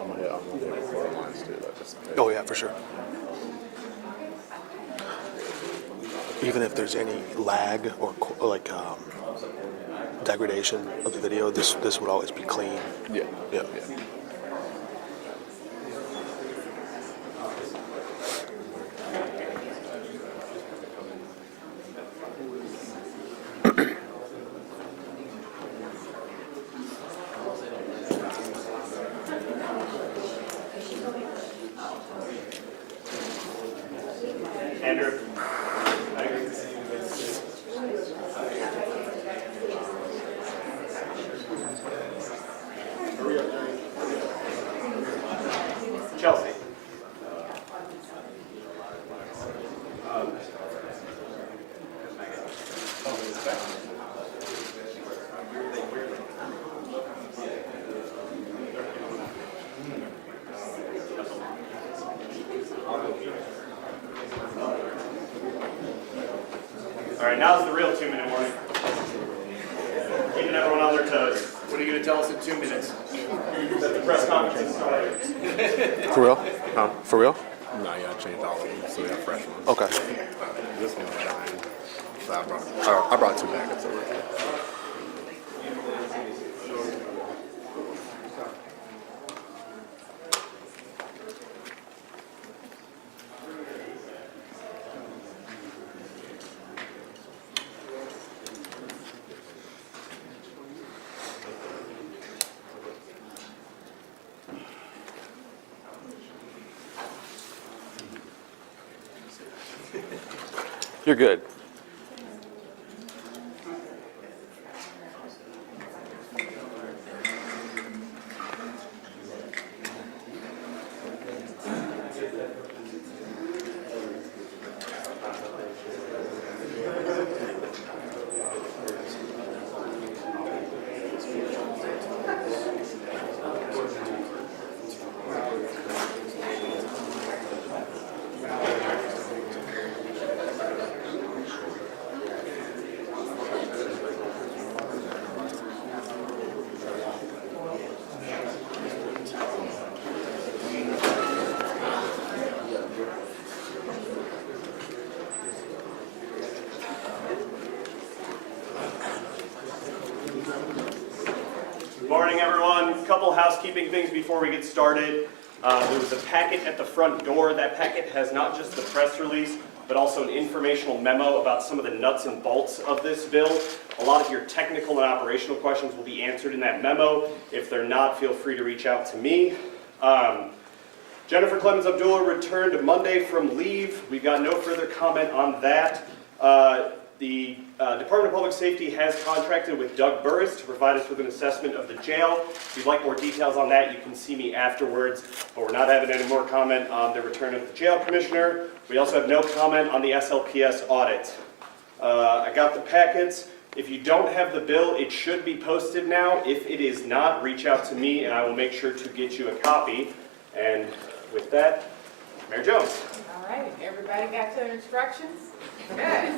I'm gonna hit recording lines too. Just in case. Oh yeah, for sure. Even if there's any lag or degradation of the video, this would always be clean. Yeah. Yeah. Yeah. Andrew. Chelsea. All right, now's the real 2-minute warning. Keeping everyone on their toes. What are you going to tell us in 2 minutes? That the press conference is starting. For real? Huh? For real? No, yeah, I changed all of them, so we have fresh ones. Okay. This one's dying. So I brought 2 packets over. You're good. Morning, everyone. Couple housekeeping things before we get started. There was a packet at the front door. That packet has not just the press release, but also an informational memo about some of the nuts and bolts of this bill. A lot of your technical and operational questions will be answered in that memo. If they're not, feel free to reach out to me. Jennifer Clemens Abdullah returned Monday from leave. We've got no further comment on that. The Department of Public Safety has contracted with Doug Burris to provide us with an assessment of the jail. If you'd like more details on that, you can see me afterwards, but we're not having any more comment on the return of the jail commissioner. We also have no comment on the SLPS audit. I got the packets. If you don't have the bill, it should be posted now. If it is not, reach out to me and I will make sure to get you a copy. And with that, Mayor Jones. All right, everybody got their instructions? Good.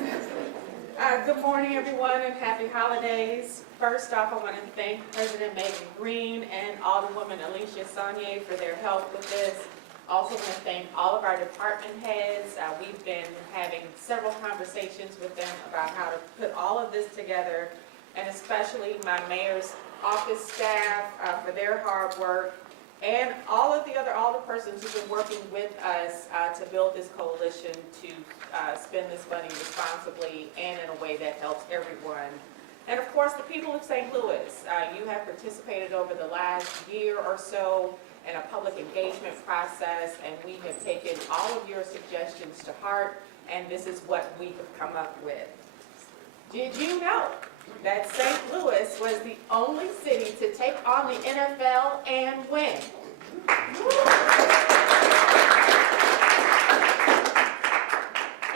Good morning, everyone, and happy holidays. First off, I want to thank President Megan Green and Alderwoman Alicia Saunier for their help with this. Also want to thank all of our department heads. We've been having several conversations with them about how to put all of this together, and especially my mayor's office staff for their hard work, and all of the other alderpersons who've been working with us to build this coalition to spend this money responsibly and in a way that helps everyone. And of course, the people of St. Louis. You have participated over the last year or so in a public engagement process, and we have taken all of your suggestions to heart, and this is what we have come up with. Did you know that St. Louis was the only city to take on the NFL and win?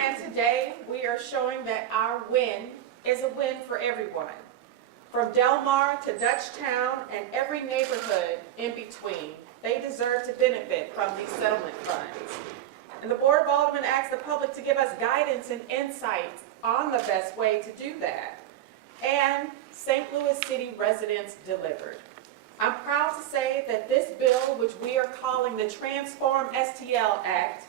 And today we are showing that our win is a win for everyone. From Del Mar to Dutchtown and every neighborhood in between, they deserve to benefit from these settlement funds. And the Board of Aldermen asks the public to give us guidance and insights on the best way to do that. And St. Louis City residents delivered. I'm proud to say that this bill, which we are calling the TRANSFORM STL Act,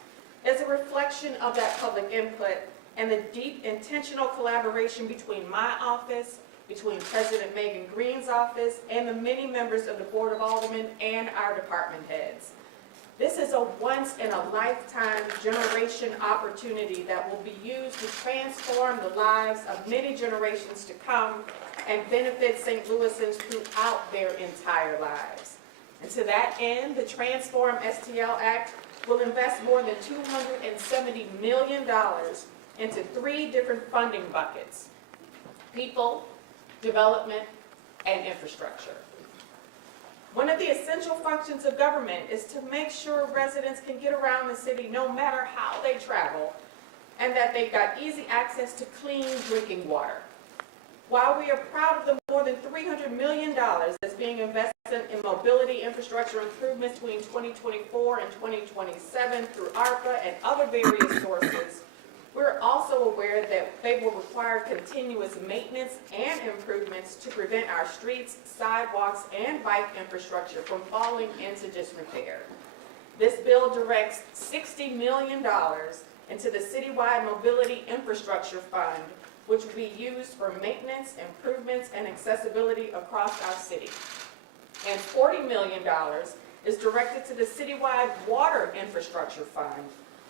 is a reflection of that public input and the deep intentional collaboration between my office, between President Megan Green's office, and the many members of the Board of Aldermen and our department heads. This is a once-in-a-lifetime generation opportunity that will be used to transform the lives of many generations to come and benefit St. Louisans throughout their entire lives. And to that end, the TRANSFORM STL Act will invest more than $270 million into 3 different funding buckets: people, development, and infrastructure. One of the essential functions of government is to make sure residents can get around the city no matter how they travel, and that they've got easy access to clean drinking water. While we are proud of the more than $300 million that's being invested in mobility infrastructure improvements between 2024 and 2027 through ARPA and other various sources, we're also aware that they will require continuous maintenance and improvements to prevent our streets, sidewalks, and bike infrastructure from falling into disrepair. This bill directs $60 million into the citywide mobility infrastructure fund, which will be used for maintenance, improvements, and accessibility across our city. And $40 million is directed to the citywide water infrastructure fund,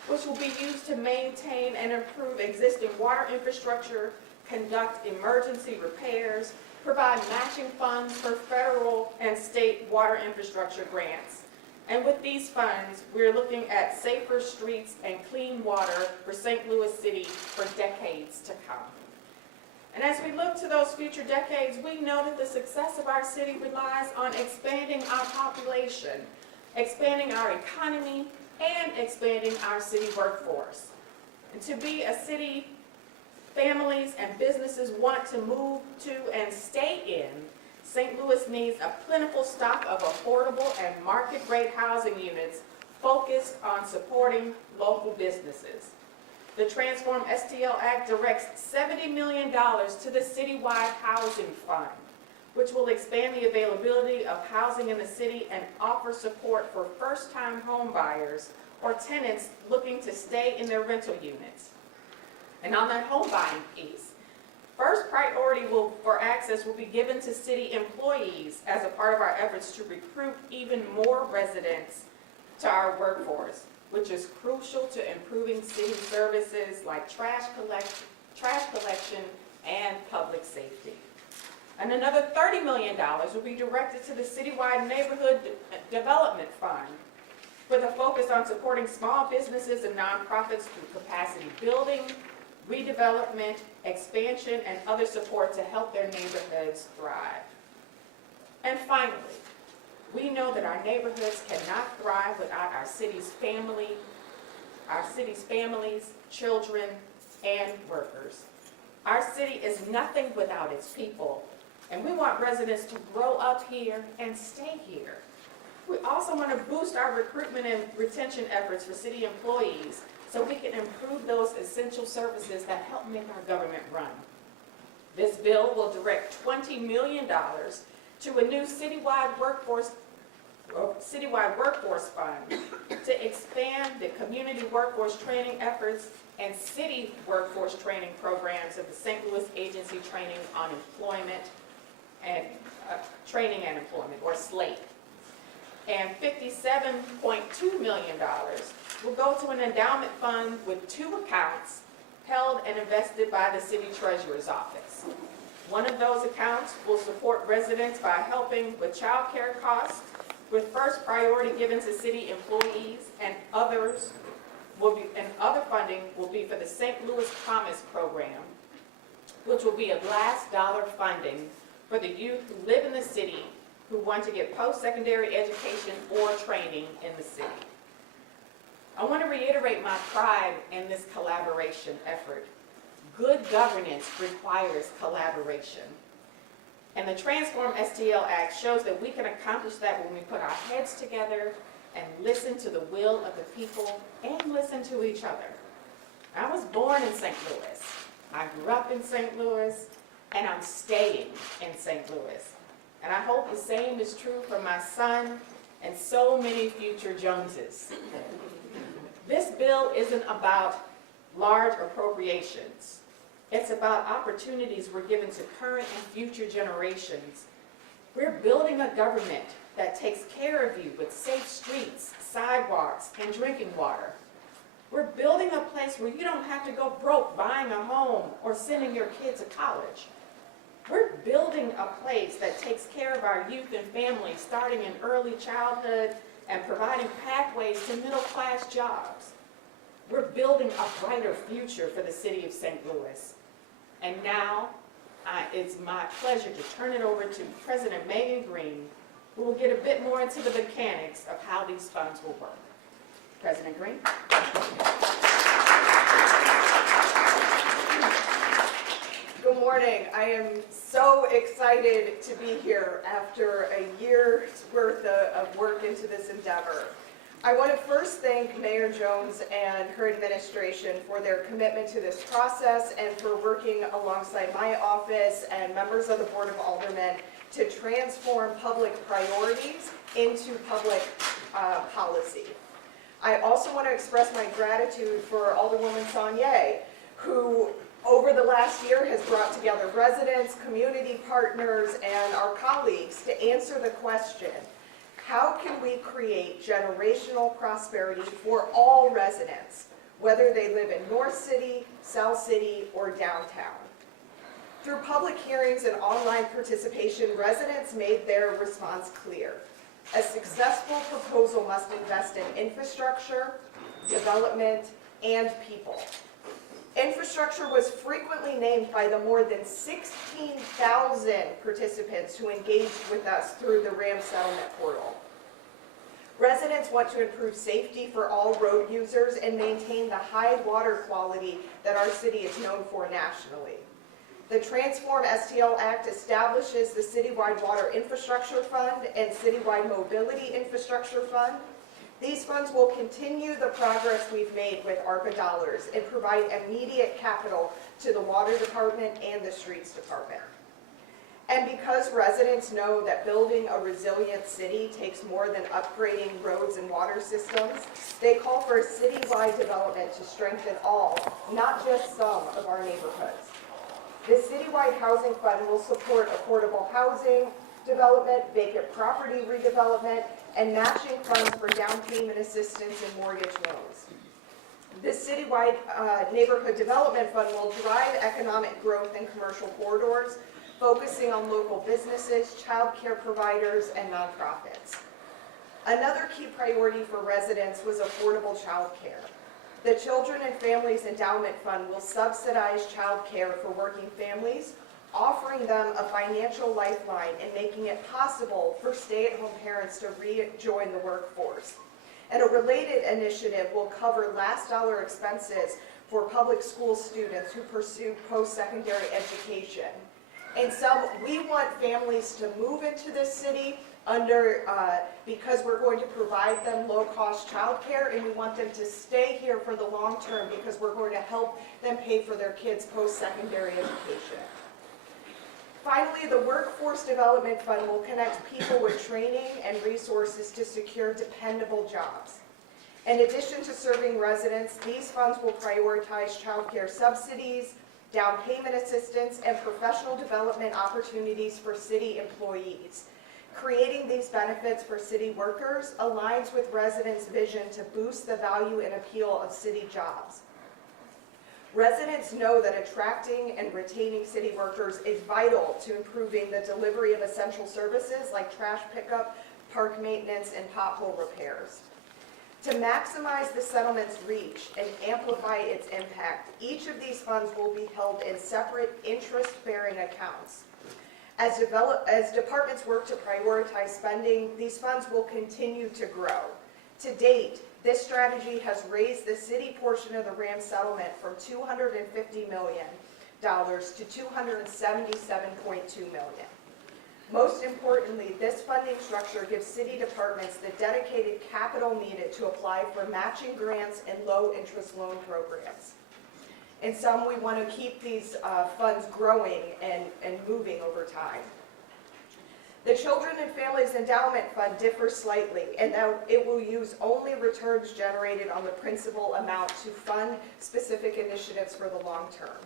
which will be used to maintain and improve existing water infrastructure, conduct emergency repairs, provide matching funds for federal and state water infrastructure grants. And with these funds, we're looking at safer streets and clean water for St. Louis City for decades to come. And as we look to those future decades, we know that the success of our city relies on expanding our population, expanding our economy, and expanding our city workforce. And to be a city families and businesses want to move to and stay in, St. Louis needs a plentiful stock of affordable and market-rate housing units focused on supporting local businesses. The TRANSFORM STL Act directs $70 million to the citywide housing fund, which will expand the availability of housing in the city and offer support for first-time home buyers or tenants looking to stay in their rental units. And on that home buying piece, first priority for access will be given to city employees as a part of our efforts to recruit even more residents to our workforce, which is crucial to improving city services like trash collection and public safety. And another $30 million will be directed to the citywide neighborhood development fund with a focus on supporting small businesses and nonprofits through capacity building, redevelopment, expansion, and other support to help their neighborhoods thrive. And finally, we know that our neighborhoods cannot thrive without our city's families, children, and workers. Our city is nothing without its people, and we want residents to grow up here and stay here. We also want to boost our recruitment and retention efforts for city employees so we can improve those essential services that help make our government run. This bill will direct $20 million to a new citywide workforce fund to expand the community workforce training efforts and city workforce training programs of the St. Louis Agency Training on Employment and Training and Employment, or SLATE. And $57.2 million will go to an endowment fund with 2 accounts held and invested by the city treasurer's office. One of those accounts will support residents by helping with child care costs, with first priority given to city employees, and other funding will be for the St. Louis Promise program, which will be a last dollar funding for the youth who live in the city who want to get post-secondary education or training in the city. I want to reiterate my pride in this collaboration effort. Good governance requires collaboration. And the TRANSFORM STL Act shows that we can accomplish that when we put our heads together and listen to the will of the people and listen to each other. I was born in St. Louis. I grew up in St. Louis, and I'm staying in St. Louis. And I hope the same is true for my son and so many future Joneses. This bill isn't about large appropriations. It's about opportunities we're giving to current and future generations. We're building a government that takes care of you with safe streets, sidewalks, and drinking water. We're building a place where you don't have to go broke buying a home or sending your kids to college. We're building a place that takes care of our youth and families, starting in early childhood and providing pathways to middle-class jobs. We're building a brighter future for the city of St. Louis. And now, it's my pleasure to turn it over to President Megan Green, who will get a bit more into the mechanics of how these funds will work. President Green. Good morning. I am so excited to be here after a year's worth of work into this endeavor. I want to first thank Mayor Jones and her administration for their commitment to this process and for working alongside my office and members of the Board of Aldermen to transform public priorities into public policy. I also want to express my gratitude for Alderwoman Saunier, who over the last year has brought together residents, community partners, and our colleagues to answer the question, how can we create generational prosperity for all residents, whether they live in North City, South City, or downtown? Through public hearings and online participation, residents made their response clear. A successful proposal must invest in infrastructure, development, and people. Infrastructure was frequently named by the more than 16,000 participants who engaged with us through the RAM Settlement Portal. Residents want to improve safety for all road users and maintain the high water quality that our city is known for nationally. The TRANSFORM STL Act establishes the Citywide Water Infrastructure Fund and Citywide Mobility Infrastructure Fund. These funds will continue the progress we've made with ARPA dollars and provide immediate capital to the Water Department and the Streets Department. And because residents know that building a resilient city takes more than upgrading roads and water systems, they call for a citywide development to strengthen all, not just some, of our neighborhoods. The Citywide Housing Fund will support affordable housing development, vacant property redevelopment, and matching funds for down payment assistance and mortgage loans. The Citywide Neighborhood Development Fund will drive economic growth in commercial corridors, focusing on local businesses, child care providers, and nonprofits. Another key priority for residents was affordable child care. The Children and Families Endowment Fund will subsidize child care for working families, offering them a financial lifeline and making it possible for stay-at-home parents to rejoin the workforce. And a related initiative will cover last dollar expenses for public school students who pursue post-secondary education. And we want families to move into this city because we're going to provide them low-cost childcare, and we want them to stay here for the long term because we're going to help them pay for their kids' post-secondary education. Finally, the Workforce Development Fund will connect people with training and resources to secure dependable jobs. In addition to serving residents, these funds will prioritize child care subsidies, down payment assistance, and professional development opportunities for city employees. Creating these benefits for city workers aligns with residents' vision to boost the value and appeal of city jobs. Residents know that attracting and retaining city workers is vital to improving the delivery of essential services like trash pickup, park maintenance, and pothole repairs. To maximize the settlement's reach and amplify its impact, each of these funds will be held in separate interest-bearing accounts. As departments work to prioritize spending, these funds will continue to grow. To date, this strategy has raised the city portion of the RAM settlement from $250 million to $277.2 million. Most importantly, this funding structure gives city departments the dedicated capital needed to apply for matching grants and low-interest loan programs. In sum, we want to keep these funds growing and moving over time. The Children and Families Endowment Fund differs slightly in that it will use only returns generated on the principal amount to fund specific initiatives for the long term.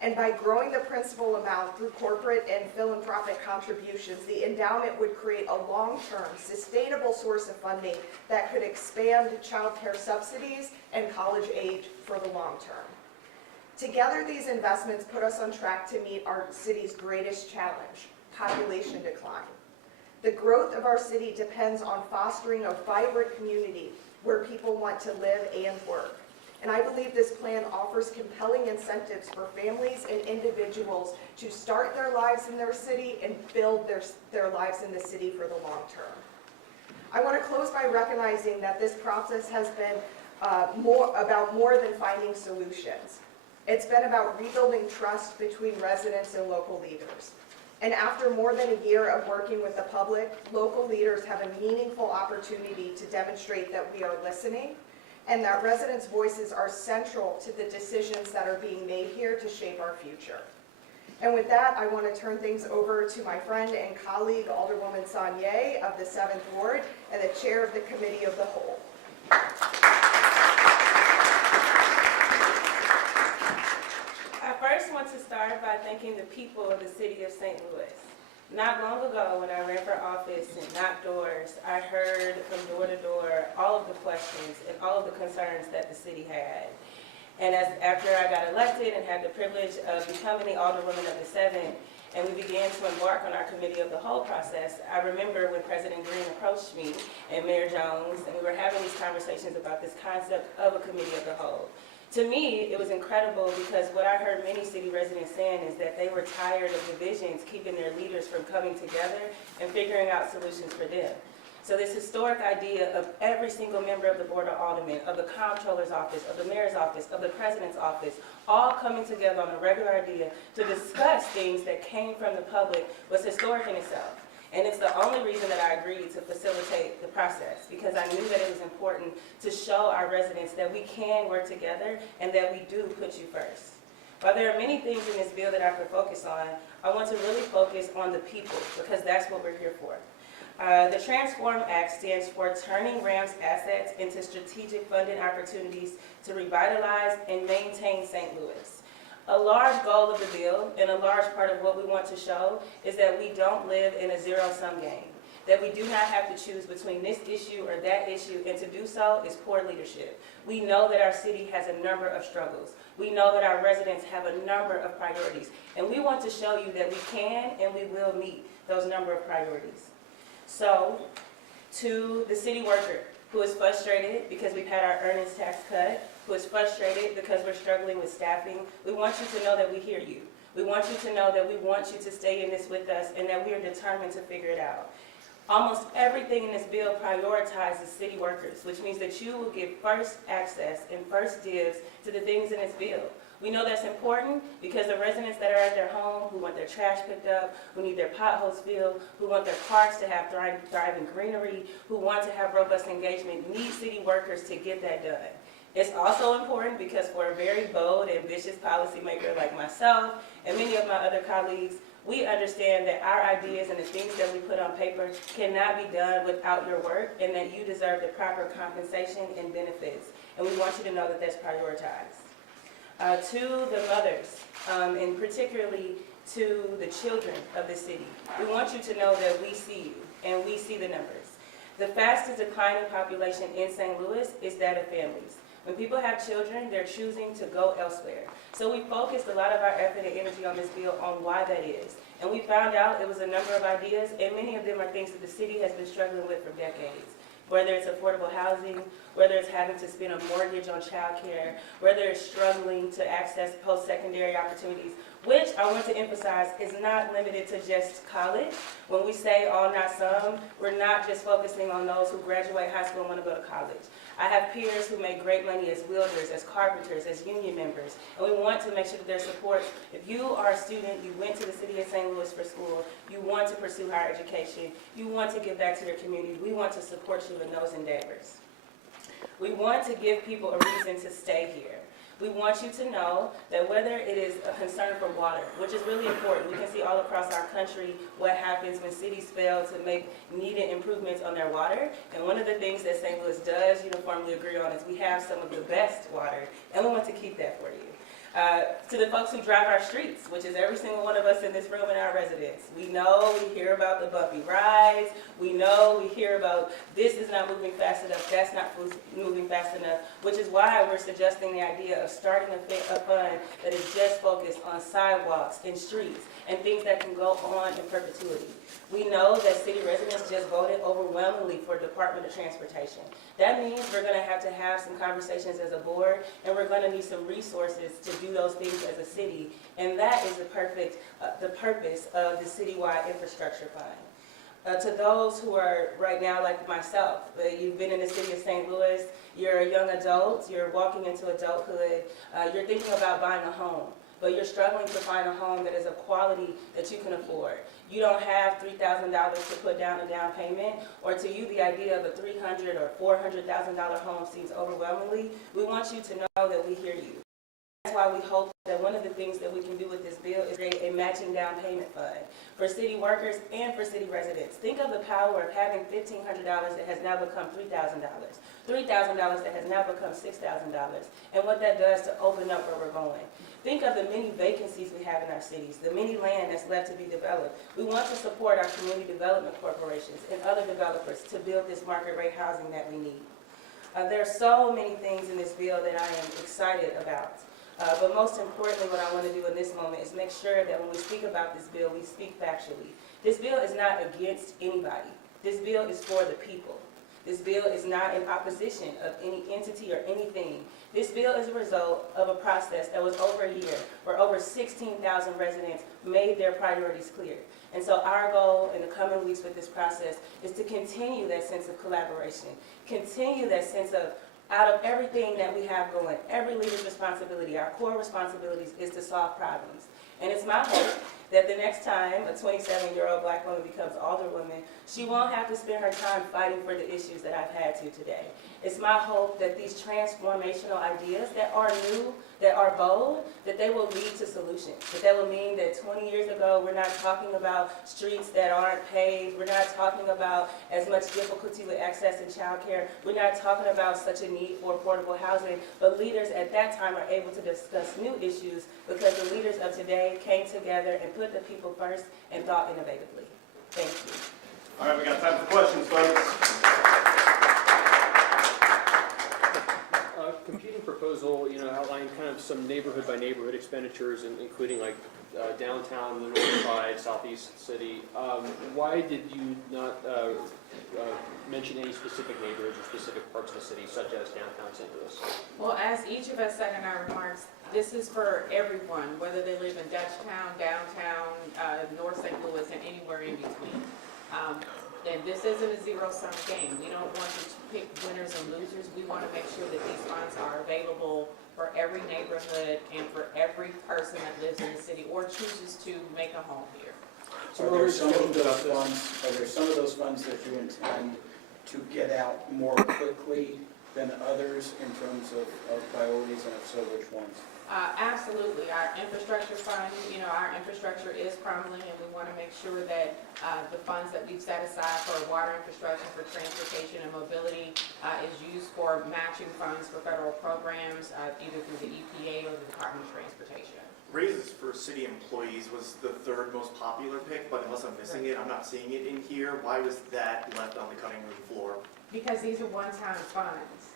And by growing the principal amount through corporate and philanthropic contributions, the endowment would create a long-term, sustainable source of funding that could expand child care subsidies and college aid for the long term. Together, these investments put us on track to meet our city's greatest challenge, population decline. The growth of our city depends on fostering a vibrant community where people want to live and work. And I believe this plan offers compelling incentives for families and individuals to start their lives in their city and build their lives in the city for the long term. I want to close by recognizing that this process has been about more than finding solutions. It's been about rebuilding trust between residents and local leaders. And after more than a year of working with the public, local leaders have a meaningful opportunity to demonstrate that we are listening and that residents' voices are central to the decisions that are being made here to shape our future. And with that, I want to turn things over to my friend and colleague, Alderwoman Saunier of the 7th Ward and the chair of the Committee of the Whole. I first want to start by thanking the people of the city of St. Louis. Not long ago, when I ran for office and knocked doors, I heard from door to door all of the questions and all of the concerns that the city had. And after I got elected and had the privilege of becoming the Alderwoman of the 7th, and we began to embark on our Committee of the Whole process, I remember when President Green approached me and Mayor Jones, and we were having these conversations about this concept of a Committee of the Whole. To me, it was incredible because what I heard many city residents saying is that they were tired of divisions keeping their leaders from coming together and figuring out solutions for them. So this historic idea of every single member of the Board of Aldermen, of the Comptroller's Office, of the Mayor's Office, of the President's Office, all coming together on a regular idea to discuss things that came from the public was historic in itself. And it's the only reason that I agreed to facilitate the process, because I knew that it was important to show our residents that we can work together and that we do put you first. While there are many things in this bill that I could focus on, I want to really focus on the people, because that's what we're here for. The TRANSFORM Act stands for Turning Ram's Assets into Strategic Funding Opportunities to Revitalize and Maintain St. Louis. A large goal of the bill, and a large part of what we want to show, is that we don't live in a zero-sum game. That we do not have to choose between this issue or that issue, and to do so is poor leadership. We know that our city has a number of struggles. We know that our residents have a number of priorities. And we want to show you that we can and we will meet those number of priorities. So, to the city worker who is frustrated because we've had our earnings tax cut, who is frustrated because we're struggling with staffing, we want you to know that we hear you. We want you to know that we want you to stay in this with us and that we are determined to figure it out. Almost everything in this bill prioritizes city workers, which means that you will get first access and first dibs to the things in this bill. We know that's important because the residents that are at their home, who want their trash picked up, who need their potholes filled, who want their parks to have thriving greenery, who want to have robust engagement, need city workers to get that done. It's also important because for a very bold, ambitious policymaker like myself and many of my other colleagues, we understand that our ideas and the things that we put on paper cannot be done without your work, and that you deserve the proper compensation and benefits. And we want you to know that that's prioritized. To the mothers, and particularly to the children of the city, we want you to know that we see you and we see the numbers. The fastest declining population in St. Louis is that of families. When people have children, they're choosing to go elsewhere. So we focused a lot of our effort and energy on this bill on why that is. And we found out it was a number of ideas, and many of them are things that the city has been struggling with for decades. Whether it's affordable housing, whether it's having to spend a mortgage on childcare, whether it's struggling to access post-secondary opportunities, which I want to emphasize is not limited to just college. When we say all, not some, we're not just focusing on those who graduate high school and want to go to college. I have peers who make great money as welders, as carpenters, as union members, and we want to make sure that their support. If you are a student, you went to the city of St. Louis for school, you want to pursue higher education, you want to give back to your community, we want to support you in those endeavors. We want to give people a reason to stay here. We want you to know that whether it is a concern for water, which is really important, we can see all across our country what happens when cities fail to make needed improvements on their water. And one of the things that St. Louis does uniformly agree on is we have some of the best water, and we want to keep that for you. To the folks who drive our streets, which is every single one of us in this room and our residents. We know, we hear about the bumpy rides. We know, we hear about this is not moving fast enough, that's not moving fast enough, which is why we're suggesting the idea of starting a fund that is just focused on sidewalks and streets and things that can go on in perpetuity. We know that city residents just voted overwhelmingly for Department of Transportation. That means we're going to have some conversations as a board, and we're going to need some resources to do those things as a city, and that is the purpose of the citywide infrastructure fund. To those who are right now, like myself, you've been in the city of St. Louis, you're a young adult, you're walking into adulthood, you're thinking about buying a home, but you're struggling to find a home that is of quality that you can afford. You don't have $3,000 to put down a down payment, or to you the idea of a $300,000 or $400,000 home seems overwhelmingly. We want you to know that we hear you. That's why we hope that one of the things that we can do with this bill is create a matching down payment fund for city workers and for city residents. Think of the power of having $1,500 that has now become $3,000, $3,000 that has now become $6,000, and what that does to open up where we're going. Think of the many vacancies we have in our cities, the many land that's left to be developed. We want to support our community development corporations and other developers to build this market rate housing that we need. There are so many things in this bill that I am excited about. But most importantly, what I want to do in this moment is make sure that when we speak about this bill, we speak factually. This bill is not against anybody. This bill is for the people. This bill is not in opposition of any entity or anything. This bill is a result of a process that was over a year, where over 16,000 residents made their priorities clear. And so our goal in the coming weeks with this process is to continue that sense of collaboration, continue that sense of, out of everything that we have going, every leader's responsibility, our core responsibilities is to solve problems. And it's my hope that the next time a 27-year-old black woman becomes alderwoman, she won't have to spend her time fighting for the issues that I've had to today. It's my hope that these transformational ideas that are new, that are bold, that they will lead to solutions. That will mean that 20 years ago, we're not talking about streets that aren't paved. We're not talking about as much difficulty with access and child care. We're not talking about such a need for affordable housing. But leaders at that time are able to discuss new issues because the leaders of today came together and put the people first and thought innovatively. Thank you. All right, we got time for questions, folks. Competing proposal, outlined kind of some neighborhood by neighborhood expenditures, including like downtown, the north side, southeast city. Why did you not mention any specific neighborhoods or specific parts of the city, such as downtown St. Louis? Well, as each of us said in our remarks, this is for everyone, whether they live in Dutchtown, downtown, North St. Louis, and anywhere in between. And this isn't a zero-sum game. We don't want to pick winners and losers. We want to make sure that these funds are available for every neighborhood and for every person that lives in the city or chooses to make a home here. So Are there some of those funds that you intend to get out more quickly than others in terms of priorities, and if so, which ones? Absolutely. Our infrastructure fund, our infrastructure is crumbling, and we want to make sure that the funds that we've set aside for water infrastructure, for transportation and mobility is used for matching funds for federal programs, either through the EPA or the Department of Transportation. Raises for city employees was the third most popular pick, but unless I'm missing it, I'm not seeing it in here. Why was that left on the cutting room floor? Because these are one-time funds.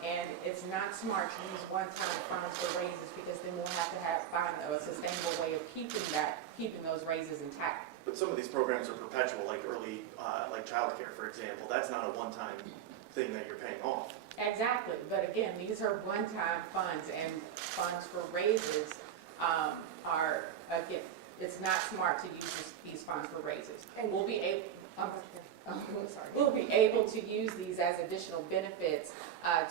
And it's not smart to use one-time funds for raises because then we'll have to find a sustainable way of keeping those raises intact. But some of these programs are perpetual, like like childcare, for example. That's not a one-time thing that you're paying off. Exactly, but again, these are one-time funds, and funds for raises again, it's not smart to use these funds for raises. And we'll be able. We'll be able to use these as additional benefits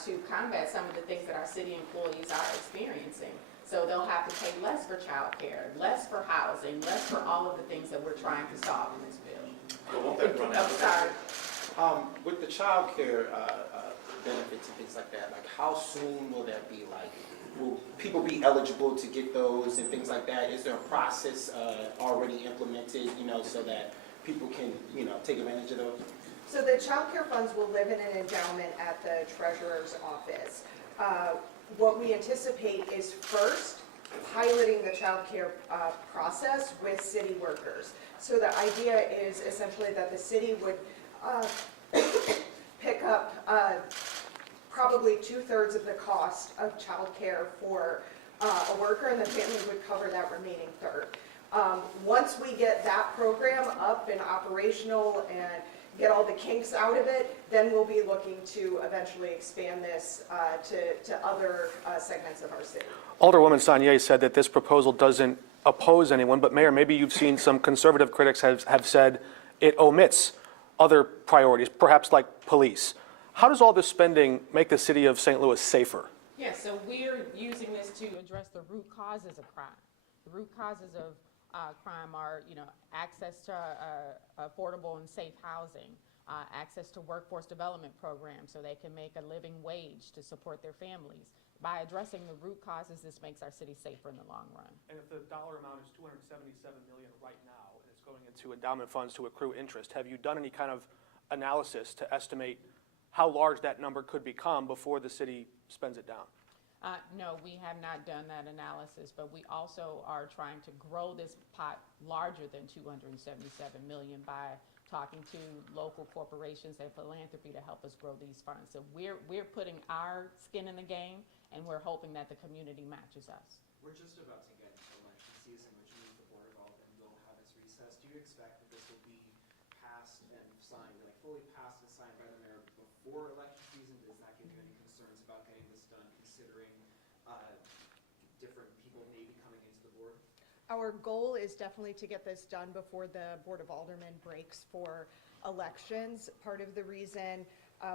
to combat some of the things that our city employees are experiencing. So they'll have to pay less for child care, less for housing, less for all of the things that we're trying to solve in this bill. But won't that run out? I'm sorry. With the child care benefits and things like that, like how soon will that be? Like, will people be eligible to get those and things like that? Is there a process already implemented, so that people can, take advantage of those? So the child care funds will live in an endowment at the treasurer's office. What we anticipate is first piloting the child care process with city workers. So the idea is essentially that the city would pick up probably 2/3 of the cost of child care for a worker, and the family would cover that remaining third. Once we get that program up and operational and get all the kinks out of it, then we'll be looking to eventually expand this to other segments of our city. Alderwoman Sanier said that this proposal doesn't oppose anyone, but Mayor, maybe you've seen some conservative critics have said it omits other priorities, perhaps like police. How does all this spending make the city of St. Louis safer? Yeah, so we're using this to address the root causes of crime. The root causes of crime are, access to affordable and safe housing, access to workforce development programs so they can make a living wage to support their families. By addressing the root causes, this makes our city safer in the long run. And if the dollar amount is $277 million right now, and it's going into endowment funds to accrue interest, have you done any kind of analysis to estimate how large that number could become before the city spends it down? No, we have not done that analysis, but we also are trying to grow this pot larger than $277 million by talking to local corporations and philanthropy to help us grow these funds. So we're putting our skin in the game, and we're hoping that the community matches us. We're just about to get into election season, which means the Board of Aldermen will have its recess. Do you expect that this will be passed and signed, like fully passed and signed by the mayor before election season? Does that give you any concerns about getting this done, considering different people may be coming into the board? Our goal is definitely to get this done before the Board of Aldermen breaks for elections. Part of the reason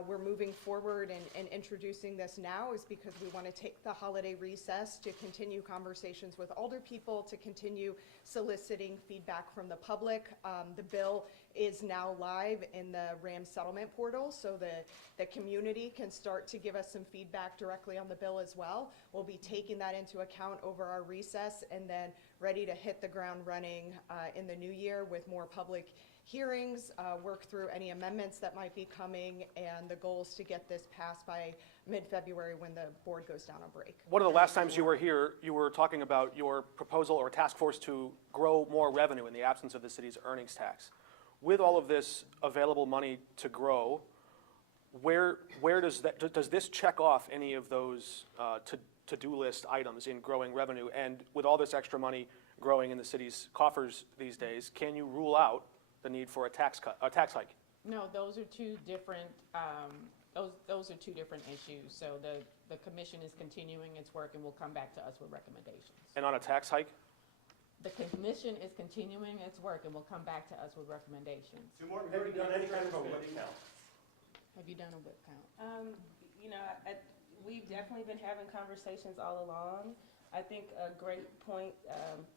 we're moving forward and introducing this now is because we want to take the holiday recess to continue conversations with alder people, to continue soliciting feedback from the public. The bill is now live in the RAM settlement portal, so the community can start to give us some feedback directly on the bill as well. We'll be taking that into account over our recess and then ready to hit the ground running in the new year with more public hearings, work through any amendments that might be coming, and the goal is to get this passed by mid-February when the board goes down on break. One of the last times you were here, you were talking about your proposal or task force to grow more revenue in the absence of the city's earnings tax. With all of this available money to grow, where does this check off any of those to-do list items in growing revenue? And with all this extra money growing in the city's coffers these days, can you rule out the need for a tax hike? No, those are two different. Those are two different issues. So the commission is continuing its work and will come back to us with recommendations. And on a tax hike? The commission is continuing its work and will come back to us with recommendations. Have you done any kind of a whip count? Have you done a whip count? We've definitely been having conversations all along. I think a great point,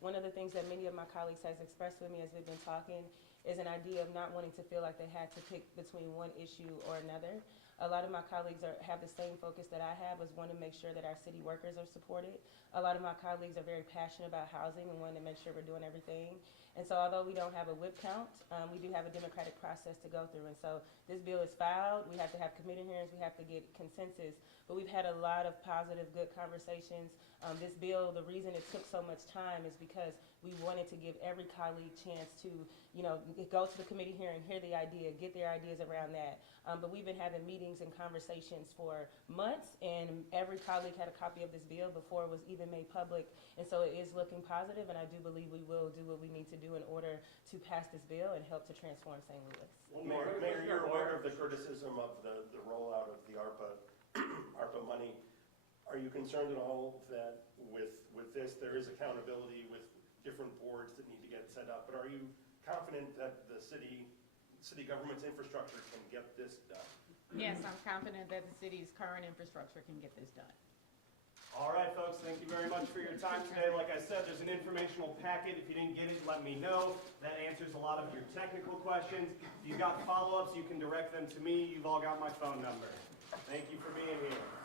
one of the things that many of my colleagues has expressed with me as we've been talking is an idea of not wanting to feel like they had to pick between one issue or another. A lot of my colleagues have the same focus that I have, is want to make sure that our city workers are supported. A lot of my colleagues are very passionate about housing and wanting to make sure we're doing everything. And so although we don't have a whip count, we do have a democratic process to go through. And so this bill is filed, we have to have committee hearings, we have to get consensus. But we've had a lot of positive, good conversations. This bill, the reason it took so much time is because we wanted to give every colleague chance to, go to the committee hearing, hear the idea, get their ideas around that. But we've been having meetings and conversations for months, and every colleague had a copy of this bill before it was even made public. And so it is looking positive, and I do believe we will do what we need to do in order to pass this bill and help to transform St. Louis. Well, Mayor, you're aware of the criticism of the rollout of the ARPA money. Are you concerned at all that with this, there is accountability with different boards that need to get set up, but are you confident that the city government's infrastructure can get this done? Yes, I'm confident that the city's current infrastructure can get this done. All right, folks, thank you very much for your time today. Like I said, there's an informational packet. If you didn't get it, let me know. That answers a lot of your technical questions. If you've got follow-ups, you can direct them to me. You've all got my phone number. Thank you for being here.